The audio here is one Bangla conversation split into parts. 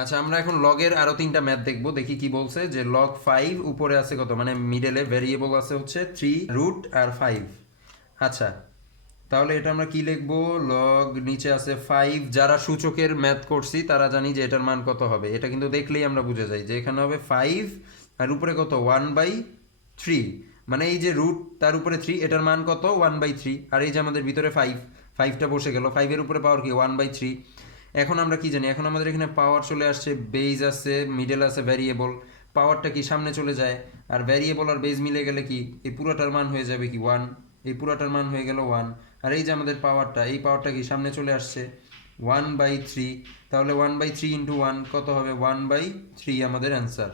আচ্ছা, আমরা এখন লগের আরো তিনটা ম্যাথ দেখবো, দেখি কি বলছে। যে লগ 5 উপরে আছে কত, মানে মিডলে ভেরিয়েবল আছে হচ্ছে 3 রুট আর 5। আচ্ছা, তাহলে এটা আমরা কি লিখবো? লগ নিচে আছে 5। যারা সূচকের ম্যাথ করছি তারা জানি যে এটার মান কত হবে। এটা কিন্তু দেখলেই আমরা বুঝে যাই যে এখানে হবে 5 আর উপরে কত 1/3, মানে এই যে রুট তার উপরে 3, এটার মান কত 1/3। আর এই যে আমাদের ভিতরে 5টা বসে গেল, 5-এর উপরে পাওয়ার কি 1/3। এখন আমরা কি জানি, এখন আমাদের এখানে পাওয়ার চলে আসছে, বেজ আছে, মিডল আছে ভ্যারিয়েবল। পাওয়ারটা কি সামনে চলে যায়, আর ভ্যারিয়েবল আর বেজ মিলে গেলে কি এই পুরোটার মান হয়ে যাবে কি 1। এই পুরোটার মান হয়ে গেল 1। আর এই যে আমাদের পাওয়ারটা, এই পাওয়ারটা কি সামনে চলে আসছে 1/3। তাহলে 1/3 ইন্টু 1 কত হবে? 1/3 আমাদের অ্যান্সার।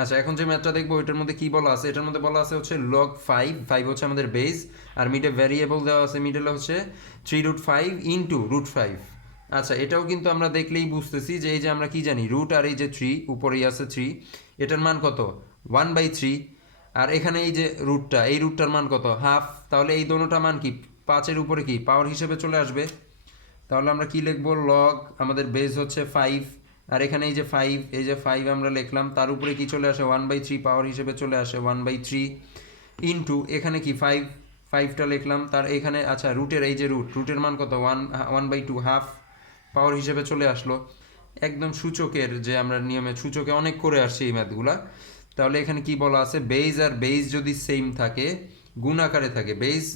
আচ্ছা, এখন যে ম্যাথটা দেখবো ওইটার মধ্যে কি বলা আছে। এটার মধ্যে বলা আছে হচ্ছে লগ 5 হচ্ছে আমাদের বেস, আর মিডে ভ্যারিয়েবল দেওয়া আছে, মিডলে হচ্ছে 3√5 ইন্টু √5। আচ্ছা, এটাও কিন্তু আমরা দেখলেই বুঝতেছি যে এই যে আমরা কি জানি, রুট আর এই যে 3 উপরেই আছে 3, এটার মান কত 1/3। আর এখানে এই যে রুটটা, এই রুটটার মান কত হাফ। তাহলে এই দোনোটা মান কি 5-এর উপরে কি পাওয়ার হিসেবে চলে আসবে। তাহলে আমরা কি লিখবো? লগ আমাদের বেস হচ্ছে 5, আর এখানে এই যে 5, এই যে 5 আমরা লিখলাম, তার উপরে কি চলে আসে 1/3 পাওয়ার হিসেবে চলে আসে 1/3 ইন্টু এখানে কি 5টা লিখলাম, তার এখানে আচ্ছা রুটের এই যে রুটের মান কত 1/2 হাফ পাওয়ার হিসেবে চলে আসলো। একদম সূচকের যে আমরা নিয়মে সূচকে অনেক করে আসছি এই ম্যাথগুলা। তাহলে এখানে কি বলা আছে, বেজ আর বেজ যদি সেম থাকে, গুণাকারে থাকে,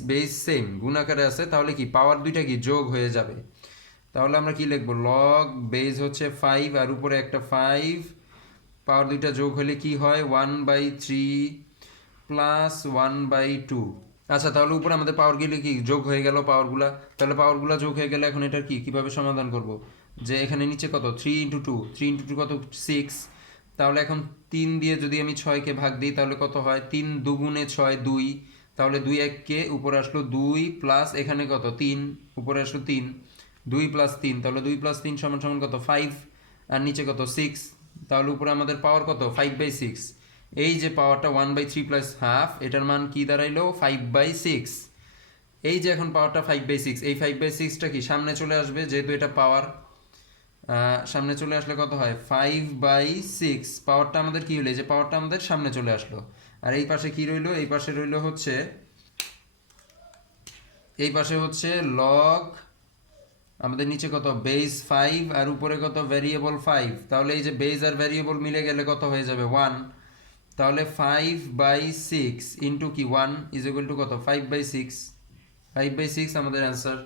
বেজ সেম গুণাকারে আছে, তাহলে কি পাওয়ার দুইটা কি যোগ হয়ে যাবে। তাহলে আমরা কি লিখবো? লগ বেজ হচ্ছে 5 আর উপরে একটা 5, পাওয়ার দুইটা যোগ হলে কি হয় 1/3 প্লাস 1/2। আচ্ছা, তাহলে উপরে আমাদের পাওয়ার গেলে কি যোগ হয়ে গেল পাওয়ারগুলা। তাহলে পাওয়ারগুলা যোগ হয়ে গেলে এখন এটা কি কিভাবে সমাধান করব? যে এখানে নিচে কত 3 ইন্টু 2 কত 6। তাহলে এখন 3 দিয়ে যদি আমি 6কে ভাগ দিই তাহলে কত হয়? 3 দুগুণে 6 2। তাহলে 2 1কে উপরে আসলো 2 প্লাস এখানে কত 3 উপরে আসলো 3, 2 প্লাস 3, তাহলে 2 প্লাস 3 সমান সমান কত 5, আর নিচে কত 6। তাহলে উপরে আমাদের পাওয়ার কত 5/6। এই যে পাওয়ারটা 1/3 প্লাস হাফ, এটার মান কি দাঁড়াইলো 5/6। এই যে এখন পাওয়ারটা 5/6, এই 5/6টা কি সামনে চলে আসবে, যেহেতু এটা পাওয়ার সামনে চলে আসলে কত হয় 5/6। পাওয়ারটা আমাদের কি হলো, এই যে পাওয়ারটা আমাদের সামনে চলে আসলো। আর এই পাশে কি রইলো? এই পাশে রইলো হচ্ছে, এই পাশে হচ্ছে লগ আমাদের নিচে কত বেস 5 আর উপরে কত ভ্যারিয়েবল 5। তাহলে এই যে বেস আর ভ্যারিয়েবল মিলে গেলে কত হয়ে যাবে 1। তাহলে 5/6 ইন্টু কি 1 ইজ ইকুয়াল টু কত 5/6। 5/6 আমাদের অ্যান্সার।